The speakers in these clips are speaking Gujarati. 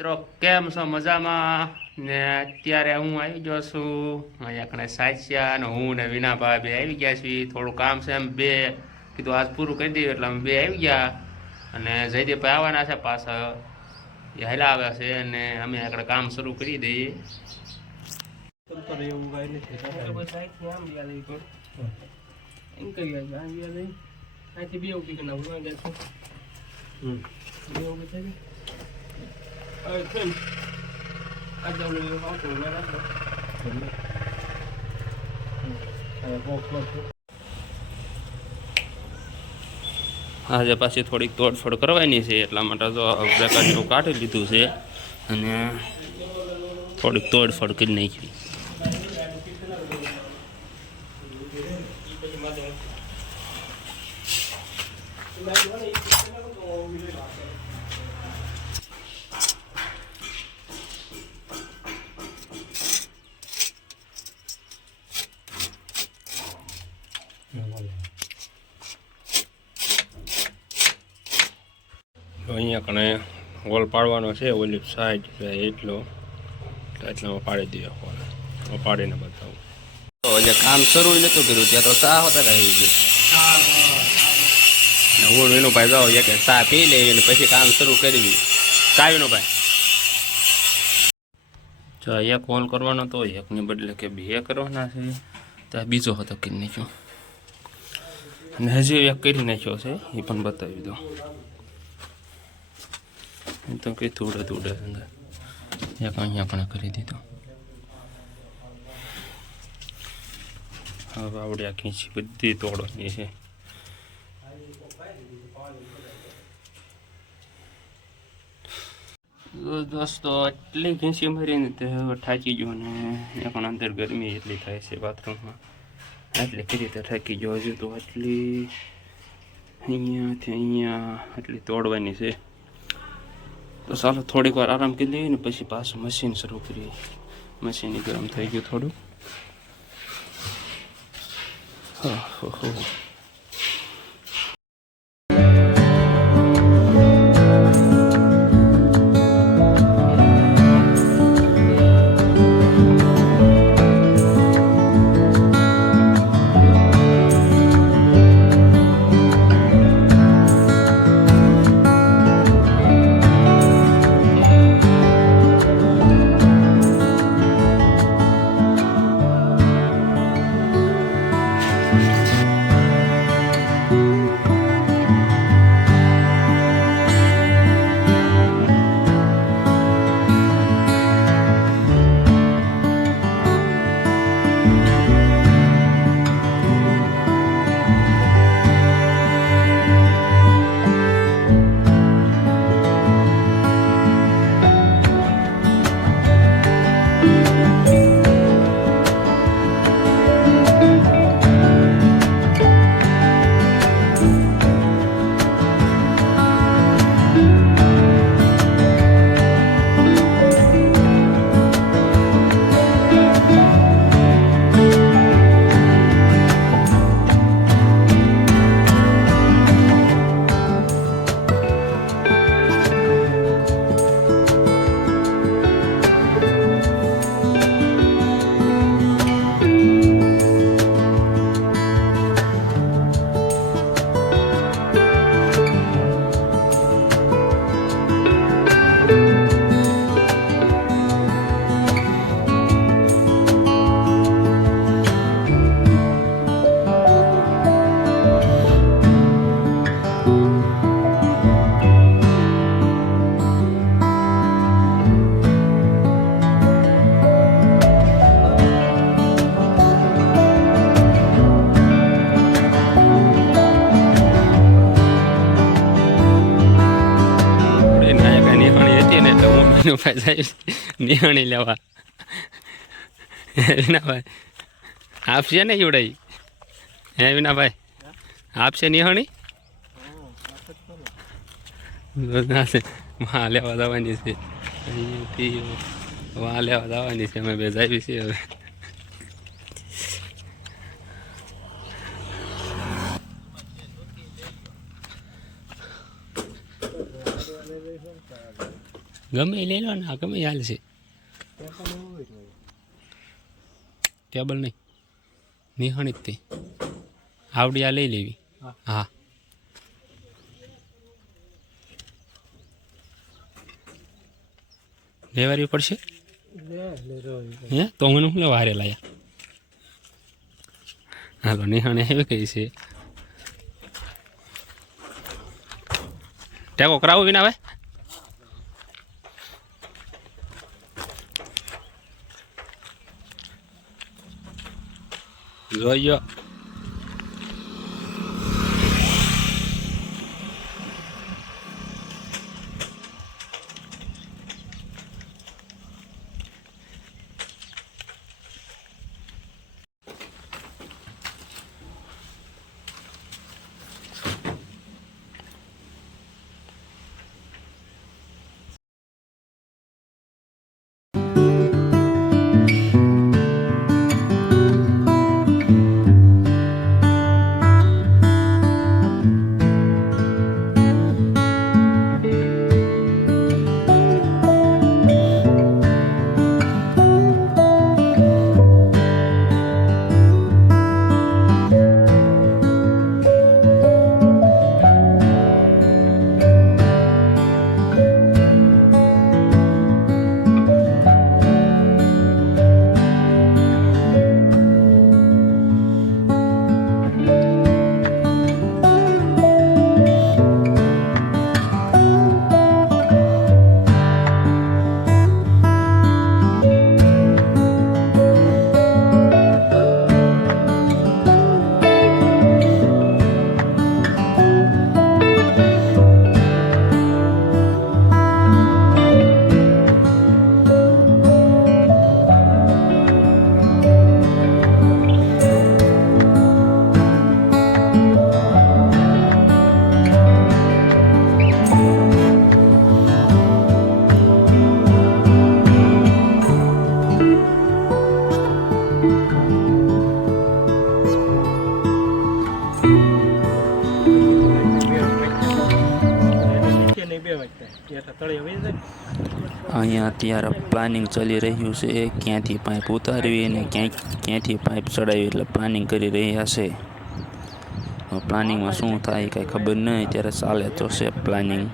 મિત્રો કેમ છો મજામાં ને અત્યારે હું આવી ગયો છું અહીંયા કણે સાચિયા અને હું ને વિનાભાઈ બે આવી ગયા છીએ થોડું કામ છે એમ બે કીધું આજ પૂરું કરી દઈએ એટલે અમે બે આવી ગયા અને જયદીપભાઈ આવવાના છે પાછા એ હેલા આવ્યા છે અને અમે આગળ કામ શરૂ કરી દઈએ આજે પાછી થોડીક તોડફોડ કરવાની છે એટલા માટે તો પ્રકારનું કાઢી લીધું છે અને થોડીક તોડફોડ કરી નાખી અહીંયા કણે હોલ પાડવાનો છે ઓલી સાઈડ એટલામાં પાડી દઈએ હોલ પાડીને બતાવું તો જે કામ શરૂ નહોતું કર્યું ત્યાં તો ચા હોતા આવી ગયું હું વિનુભાઈ જાઉં કે ચા પી લેવી અને પછી કામ શરૂ કરવી ચા વિનુભાઈ જો એક હોલ કરવાનો તો એકને બદલે કે બે કરવાના છે ત્યાં બીજો હતો કરી નાખ્યો અને હજી એક કરી નાખ્યો છે એ પણ બતાવી દો તો કંઈ થોડે અંદર એક અહીંયા પણ કરી દીધો હવે આવડ્યા ખીંચી બધી તોડવાની છે દોસ્તો એટલી ખીંચી મારીને તે હવે થાકી ગયો ને એ પણ અંદર ગરમી એટલી થાય છે બાથરૂમમાં એટલી કરી રીતે થાકી ગયો હજુ તો આટલી અહીંયાથી અહીંયા આટલી તોડવાની છે તો ચાલો થોડીક વાર આરામ કરી લઈએ ને પછી પાછું મશીન શરૂ કરીએ મશીન ગરમ થઈ ગયું થોડું હો નિહાણી લેવા વિનાભાઈ આપશે ને જોડાઈ હે વિનાભાઈ આપશે નિહાણી વાહ લેવા જવાની છે અહીંયાથી વાહ લેવા જવાની છે અમે બે જાવી છીએ હવે ગમે એ લઈ લો ને, ગમે એ હાલ છે. ટેબલ નહીં, નિહાણી જ તે આવડી આ લઈ લેવી. હા લેવારી પડશે હે તો મને શું લેવા હારે લાયા. હાલો નિહાણી આવી કઈ છે. ટેકો કરાવો વિના ભાઈ. જોઈએ અહીંયા અત્યારે પ્લાનિંગ ચાલી રહ્યું છે, ક્યાંથી પાઇપ ઉતારવી અને ક્યાંથી પાઇપ ચડાવી, એટલે પ્લાનિંગ કરી રહ્યા છે. પ્લાનિંગમાં શું થાય કાંઈ ખબર નહીં, ત્યારે ચાલે તો છે પ્લાનિંગ.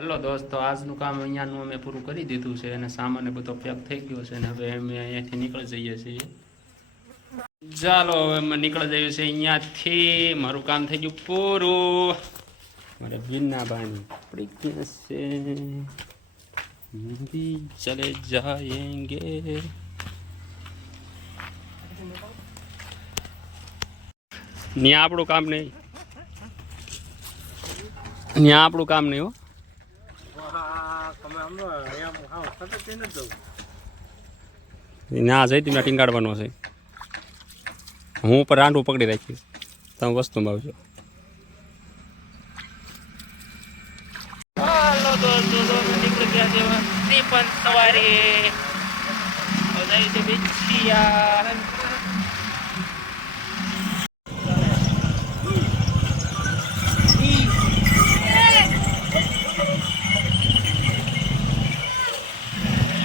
હેલો દોસ્તો, આજનું કામ અહીંયાનું અમે પૂરું કરી દીધું છે અને સામાન બધો પેક થઈ ગયો છે અને હવે અમે અહીંયાથી નીકળી જઈએ છીએ. ચાલો હવે અમે નીકળી જઈએ છીએ અહીંયાથી. મારું કામ થઈ ગયું પૂરું. મારે બીના બાની પડી ગયા છે. भी चले जाएंगे। न्या આપણું કામ નહીં, ન્યા આપણું કામ નહીં હો। ના જઈ તમને ટીંગાડવાનો છે, હું ઉપર રાંડું પકડી રાખીશ, તમે વસ્તુમાં આવજો। હાલો દોસ્તો નીકળી ગયા છે પણ સવારે જાય છે બેચિયા।